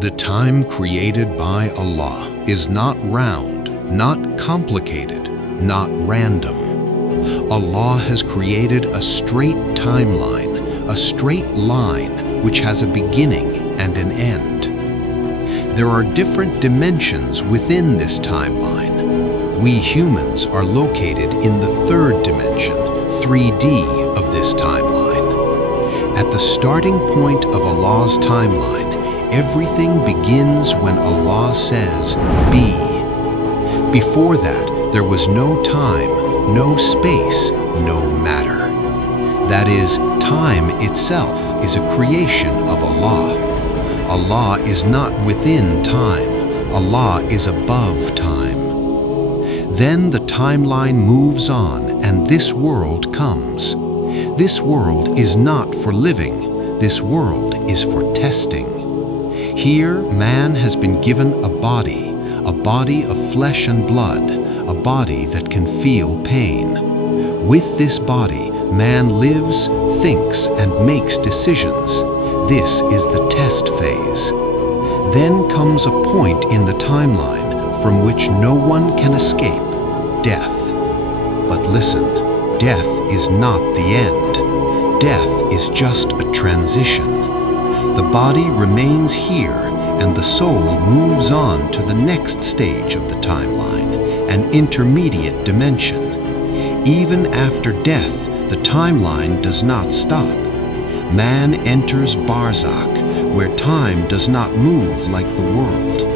The time created by Allah is not round, not complicated, not random. Allah has created a straight timeline, a straight line which has a beginning and an end. There are different dimensions within this timeline. We humans are located in the third dimension, 3D, of this timeline. At the starting point of Allah's timeline, everything begins when Allah says, "Be." Before that, there was no time, no space, no matter. That is, time itself is a creation of Allah. Allah is not within time. Allah is above time. Then the timeline moves on and this world comes. This world is not for living. This world is for testing. Here, man has been given a body of flesh and blood, a body that can feel pain. With this body, man lives, thinks, and makes decisions. This is the test phase. Then comes a point in the timeline from which no one can escape, death. But listen, death is not the end. Death is just a transition. The body remains here, and the soul moves on to the next stage of the timeline, an intermediate dimension. Even after death, the timeline does not stop. Man enters Barzakh, where time does not move like the world.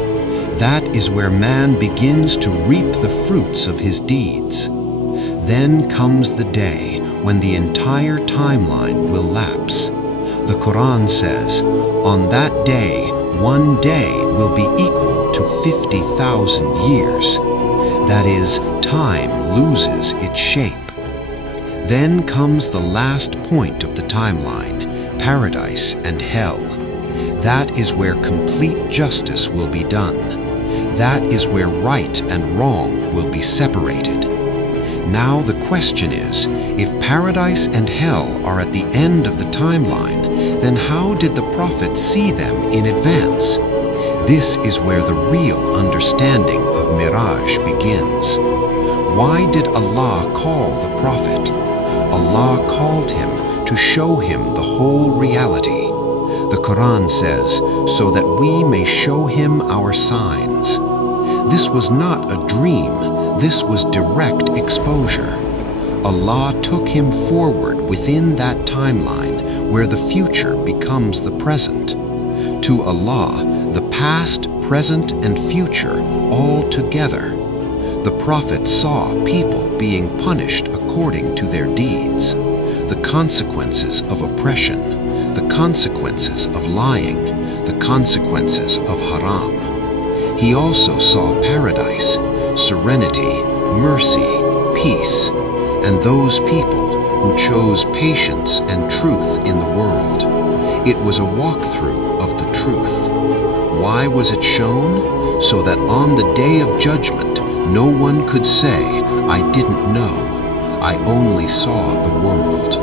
That is where man begins to reap the fruits of his deeds. Then comes the day when the entire timeline will lapse. The Quran says, "On that day, one day will be equal to 50,000 years. That is, time loses its shape. Then comes the last point of the timeline, paradise and hell. That is where complete justice will be done. That is where right and wrong will be separated. Now the question is, if paradise and hell are at the end of the timeline, then how did the Prophet see them in advance? This is where the real understanding of Miraj begins. Why did Allah call the Prophet? Allah called him to show him the whole reality. The Quran says, so that we may show him our signs. This was not a dream, this was direct exposure. Allah took him forward within that timeline where the future becomes the present. To Allah, the past, present, and future all together. The Prophet saw people being punished according to their deeds, the consequences of oppression, the consequences of lying, the consequences of haram. He also saw paradise, serenity, mercy, peace, and those people who chose patience and truth in the world. It was a walkthrough of the truth. Why was it shown? So that on the day of judgment, no one could say, "I didn't know. I only saw the world."